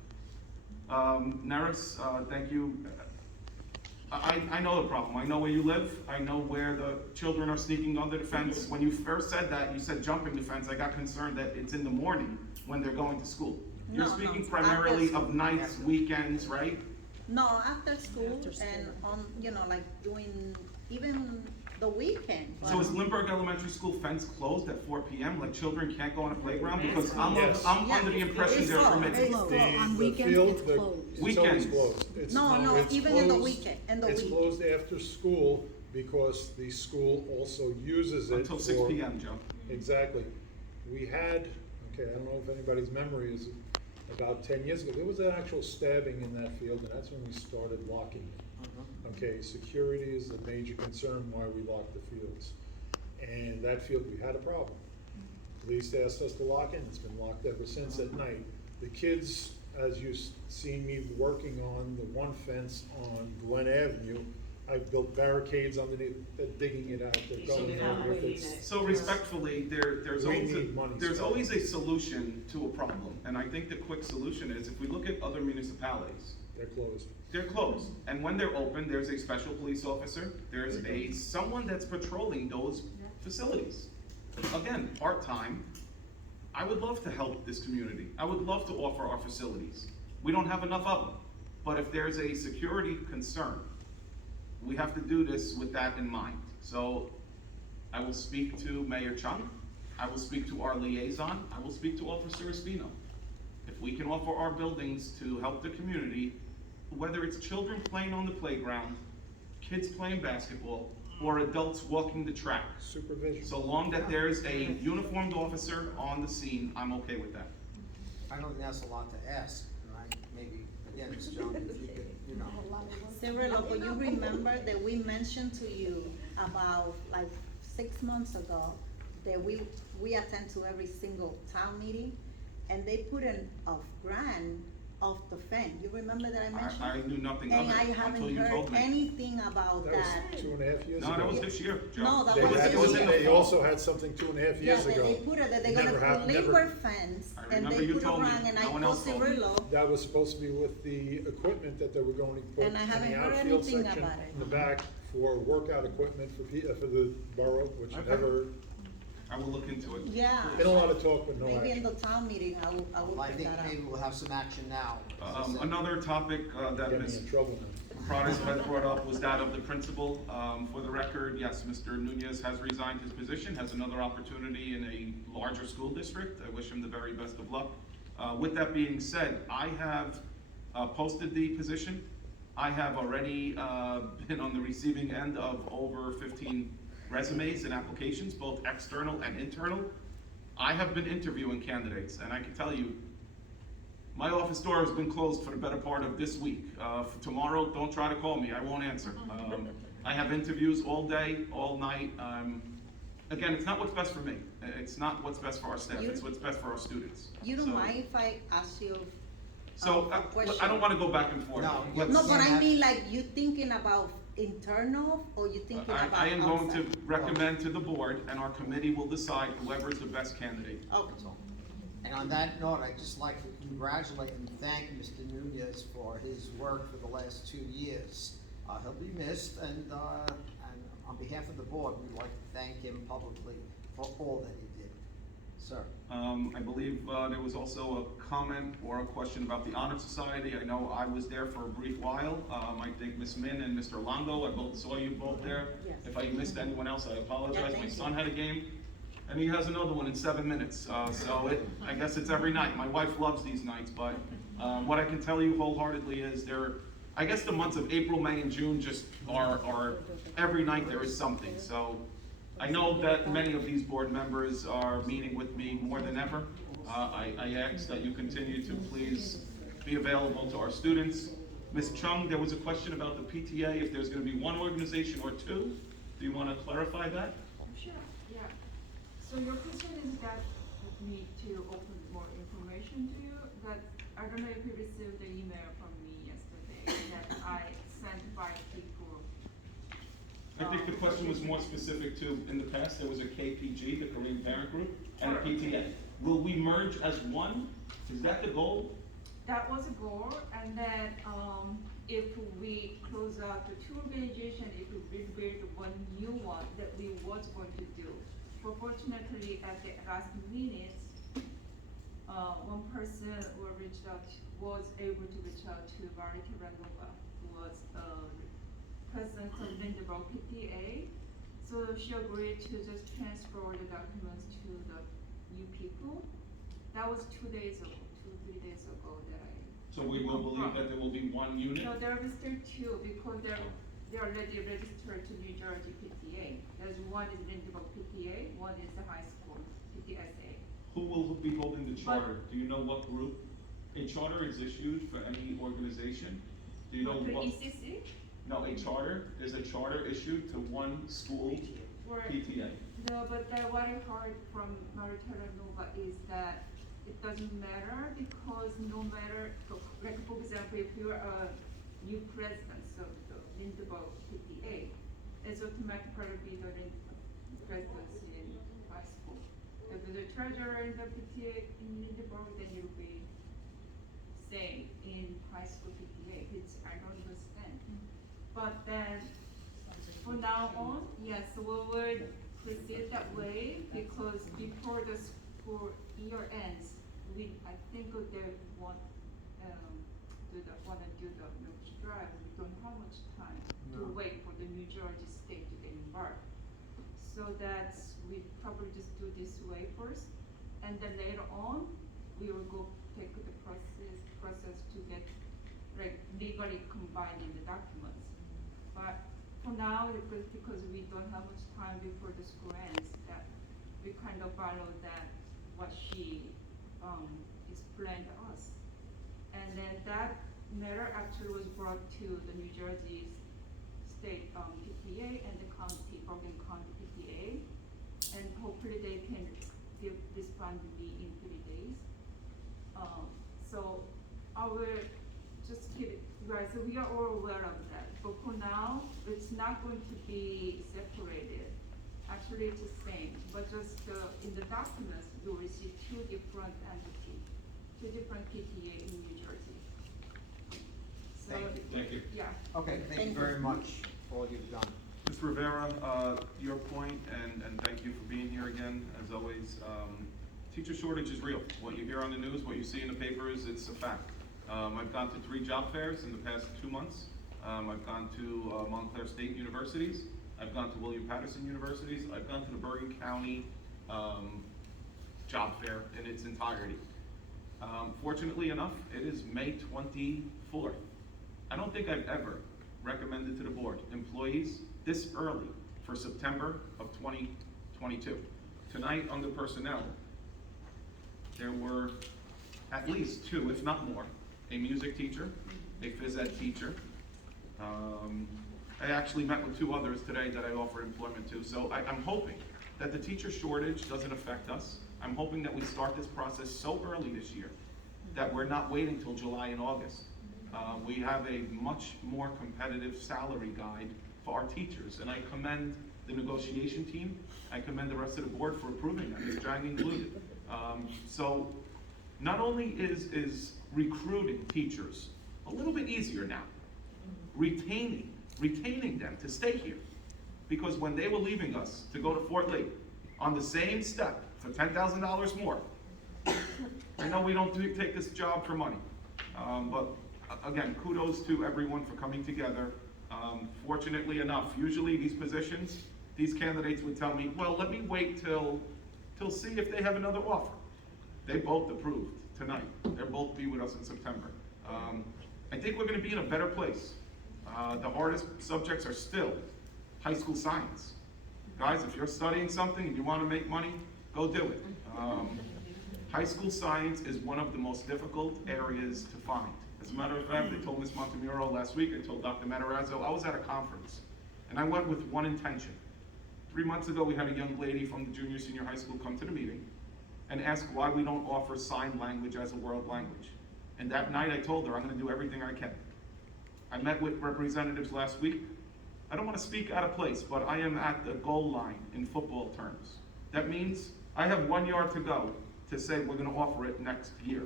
Naris, thank you. I know the problem. I know where you live. I know where the children are sneaking under the fence. When you first said that, you said jumping the fence. I got concerned that it's in the morning when they're going to school. You're speaking primarily of nights, weekends, right? No, after school and on, like doing even the weekend. So is Lindbergh Elementary School fence closed at 4 p.m.? Like children can't go on a playground? Because I'm under the impression they're permitted. On The weekends, field, it's closed. it's Weekends. always closed. No, It's even in the closed- weekend, in the It's week. closed after school because the school also uses it Until 6 for- p.m., Joe. Exactly. We had, I don't know if anybody's memory is, about 10 years ago, there was an actual stabbing in that field, and that's when we started locking it. Okay, security is a major concern why we lock the fields. And that field, we had a problem. Police asked us to lock it, it's been locked ever since at night. The kids, as you see me working on the one fence on Glen Avenue, I've built barricades underneath, they're digging it out, they're going over it. So respectfully, there's We always need money there's spent. always a solution to a problem. And I think the quick solution is, if we look at other municipalities, They're closed. they're closed. And when they're open, there's a special police officer, there's someone that's patrolling those facilities. Again, part-time. I would love to help this community. I would love to offer our facilities. We don't have enough of them. But if there's a security concern, we have to do this with that in mind. So I will speak to Mayor Chung. I will speak to our liaison. I will speak to Officer Espino. If we can offer our buildings to help the community, whether it's children playing on the playground, kids playing basketball, or adults walking the track. Supervision. So long that there's a uniformed officer on the scene, I'm okay with that. I don't think that's a lot to ask, and I, maybe, again, Ms. Jones, if you could, you know. Cirillo, but you remember that we mentioned to you about like 6 months ago that we attend to every single town meeting, and they put a grant of the fan. You remember that I mentioned? I knew nothing of And it I until haven't you heard told me. anything about That that. was 2.5 years ago. No, that was this year, Joe. No, that They was had, this year. they also had something 2.5 years Yeah, ago. they put it, that they're Never gonna have- put never- limber fence, I and remember they you put a told me. grant, and I No one told else told me. Cirillo, That was supposed to be with the equipment that they were going to put in And I the haven't heard outfield anything section about it. in the back for workout equipment for for the borough, which Okay. never, I will look into it. yeah. been a lot of talk, but no Maybe in action. the town meeting, I will Well, I pick think that up. maybe we'll have some action now. as I said. Another topic that Get me Ms. in trouble now. Prades had brought up was that of the principal. For the record, yes, Mr. Nunez has resigned his position, has another opportunity in a larger school district. I wish him the very best of luck. With that being said, I have posted the position. I have already been on the receiving end of over 15 resumes and applications, both external and internal. I have been interviewing candidates, and I can tell you, my office door has been closed for the better part of this week. For tomorrow, don't try to call me, I won't answer. I have interviews all day, all night. Again, it's not what's best for me. It's not what's best for our staff, it's what's best for our students. You don't So- mind if I ask you So, a question? I don't wanna go back and forth. No, Let's- No, but I mean, like, you thinking about internal, or you thinking about I am going to outside? recommend to the board, and our committee will decide whoever is the best candidate. Okay. That's all. And on that note, I'd just like to congratulate and thank Mr. Nunez for his work for the last 2 years. He'll be missed, and on behalf of the board, we'd like to thank him publicly for all that he did. Sir? I believe there was also a comment or a question about the Honor Society. I know I was there for a brief while. I think Ms. Min and Mr. Longo, I both saw you both there. Yes. If I missed anyone else, I apologize. Yeah, My thank you. son had a game, and he has another one in 7 minutes. I guess it's every night. My wife loves these nights, but what I can tell you wholeheartedly is I guess the months of April, May, and June just are every night there is something. So I know that many of these board members are meeting with me more than ever. I ask that you continue to please be available to our students. Ms. Chung, there was a question about the PTA, if there's gonna be one organization or two. Do you wanna clarify that? Sure, yeah. So your question is that we need to open more information to you, but I don't know if you received the email from me yesterday that I sent by people. I think the question was more specific to, in the past, there was a KPG, the Korean Parent Group, and a PTA. Will we merge as one? Is that the goal? That was a goal, and then, if we close out the two organizations, if we build one new one that we was going to do. But fortunately, at the last minute, one person was able to reach out to Marita Ranova, who was, president of Lindbergh PTA. So she agreed to just transfer the documents to the new people. That was 2 days ago, 3 days ago that I. So we will believe that there will be one unit? No, there is still two, because they're already registered to New Jersey PTA. There's one is Lindbergh PTA, one is the high school PTSA. Who will be holding the charter? Do you know what group? A charter is issued for any organization? Do you know For what? ECC, No, a charter, is a charter issued to one school for, PTA? no, but what I heard from Marita Nova is that it doesn't matter, because no matter, like for example, if you're a new president of the Lindbergh PTA, it's automatically be the presidency in high school. If the treasurer in the PTA in Lindbergh, then you'll be same in high school PTA, which I don't understand. But then, from now on, yes, we would proceed that way, because before the school year ends, I think they wanna do the milk drive, we don't have much time to No. wait for the New Jersey state to get involved. So we probably just do this way first, and then later on, we will go take the process to get, like, legally combining the documents. But for now, because we don't have much time before the school ends, that we kind of follow that, what she explained to us. And then that matter actually was brought to the New Jersey State PTA and the county, Bergen County PTA. And hopefully they can give this fund to me in 3 days. So I will just keep it, right, so we are all aware of that. But for now, it's not going to be separated. Actually, it's the same, but just in the documents, you will see two different entities, two different PTA in New Jersey. So, Thank you. Yeah. Okay, thank you very much for all you've done. Ms. Rivera, your point, and thank you for being here again, as always. Teacher shortage is real. What you hear on the news, what you see in the papers, it's a fact. I've gone to 3 job fairs in the past 2 months. I've gone to Montclair State Universities. I've gone to William Patterson Universities. I've gone to the Bergen County job fair in its entirety. Fortunately enough, it is May 24th. I don't think I've ever recommended to the board employees this early for September of 2022. Tonight, under personnel, there were at least 2, if not more, a music teacher, a phys ed teacher. I actually met with 2 others today that I offered employment to. So I'm hoping that the teacher shortage doesn't affect us. I'm hoping that we start this process so early this year that we're not waiting till July and August. We have a much more competitive salary guide for our teachers, and I commend the negotiation team. I commend the rest of the board for approving that, Ms. Jang included. So not only is recruiting teachers a little bit easier now, retaining them to stay here. Because when they were leaving us to go to Fort Lee on the same step for $10,000 more, I know we don't take this job for money, but again, kudos to everyone for coming together. Fortunately enough, usually these positions, these candidates would tell me, well, let me wait till see if they have another offer. They both approved tonight. They'll both be with us in September. I think we're gonna be in a better place. The hardest subjects are still high school science. Guys, if you're studying something and you wanna make money, go do it. High school science is one of the most difficult areas to find. As a matter of fact, I told Ms. Montemuro last week, I told Dr. Matarazzo, I was at a conference, and I went with one intention. 3 months ago, we had a young lady from the junior, senior high school come to the meeting and ask why we don't offer sign language as a world language. And that night, I told her, I'm gonna do everything I can. I met with representatives last week. I don't wanna speak out of place, but I am at the goal line in football terms. That means I have 1 yard to go to say we're gonna offer it next year.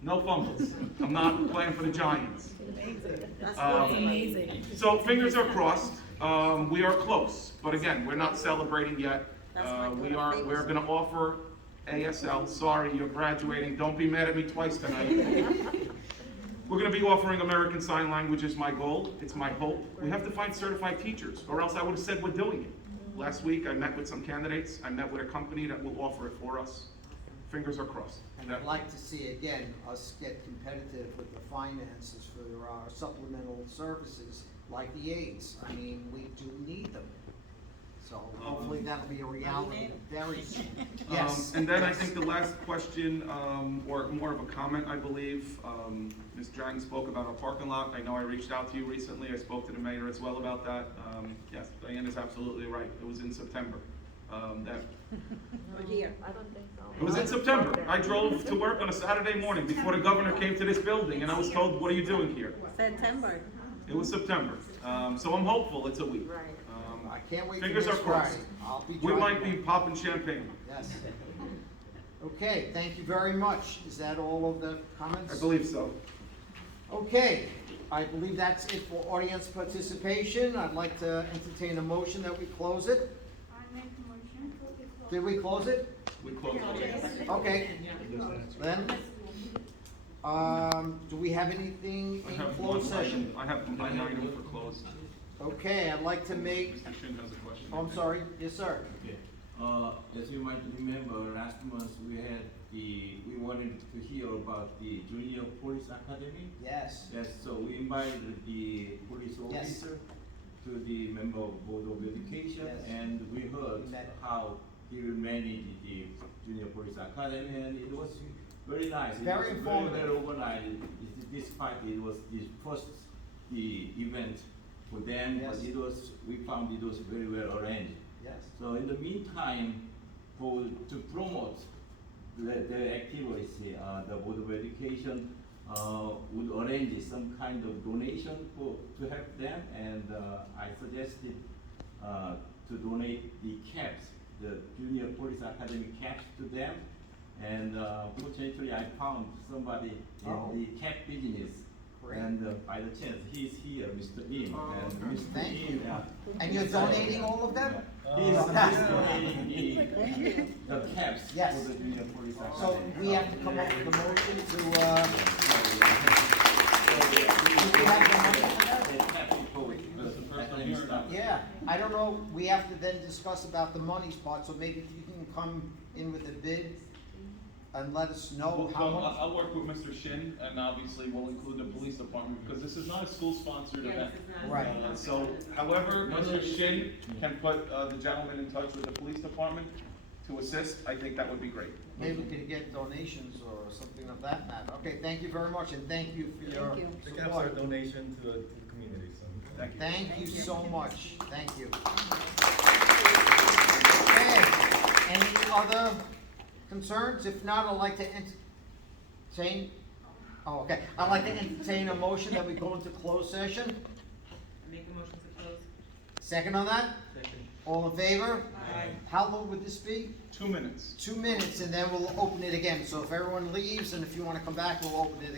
No fumbles. I'm not playing for the Giants. That's amazing. So fingers are crossed. We are close, but again, we're not celebrating yet. We're gonna offer ASL. Sorry, you're graduating. Don't be mad at me twice tonight. We're gonna be offering American Sign Language is my goal. It's my hope. We have to find certified teachers, or else I would have said we're doing it. Last week, I met with some candidates. I met with a company that will offer it for us. Fingers are crossed. And I'd like to see, again, us get competitive with the finances for our supplemental services like the aides. I mean, we do need them. So hopefully that'll be a reality very soon. Yes. And then I think the last question, or more of a comment, I believe, Ms. Jang spoke about our parking lot. I know I reached out to you recently. I spoke to the mayor as well about that. Yes, Diane is absolutely right. It was in September. Here. It was in September. I drove to work on a Saturday morning before the governor came to this building, and I was told, what are you doing here? September. It was September. So I'm hopeful it's a week. I can't wait for Fingers are next crossed. Friday. I'll be We might driving be by. popping champagne. Yes. Okay, thank you very much. Is that all of the comments? I believe so. Okay, I believe that's it for audience participation. I'd like to entertain a motion that we close it. I make a motion. Did we close it? We close it. Okay, then, do we have anything I in have closed one session? item. I have one item for closed. Okay, I'd like to make, Mr. Shin has a question. oh, I'm sorry, yes, sir. Okay. As you might remember, last month we wanted to hear about the Junior Police Academy. Yes. Yes, so we invited the police Yes. officer to the member of Board of Education, Yes. and we heard We met. how he will manage the Junior Police Academy, and it was very nice. Very It was informative. very organized. Despite it was the first event for them, Yes. but we found it was very well arranged. Yes. So in the meantime, to promote the activities, the Board of Education would arrange some kind of donation to help them, and I suggested to donate the caps, the Junior Police Academy caps to them, and fortunately I found somebody Oh. in the cap business. Great. And by the chance, he's here, Mr. Im, and Mr. Thank Im. you. And you're donating all of them? He's donating the caps Yes. for the Junior Police Academy. So we have to come up with a motion to, do we have the money for that? The cap people, the academic staff. Yeah, I don't know, we have to then discuss about the monies part, so maybe if you can come in with a bid and let us know how much. I'll work with Mr. Shin, and obviously we'll include the police department, because this is not a school-sponsored Yes, event. it's not. Right. So, however, Mr. Shin can put, the gentleman in touch with the police department to assist, I think that would be great. Maybe we could get donations or something of that matter. Okay, thank you very much, and thank you for your Thank you. The caps are a support. donation to the community, so. Thank you. Thank you so much, thank you. Okay, any other concerns? If not, I'd like to entertain, I'd like to entertain a motion that we go into closed session. Make a motion to close. Second on that? All in favor? Aye. How long would this be? 2 minutes. 2 minutes, and then we'll open it again. So if everyone leaves, and if you wanna come back, we'll open it again.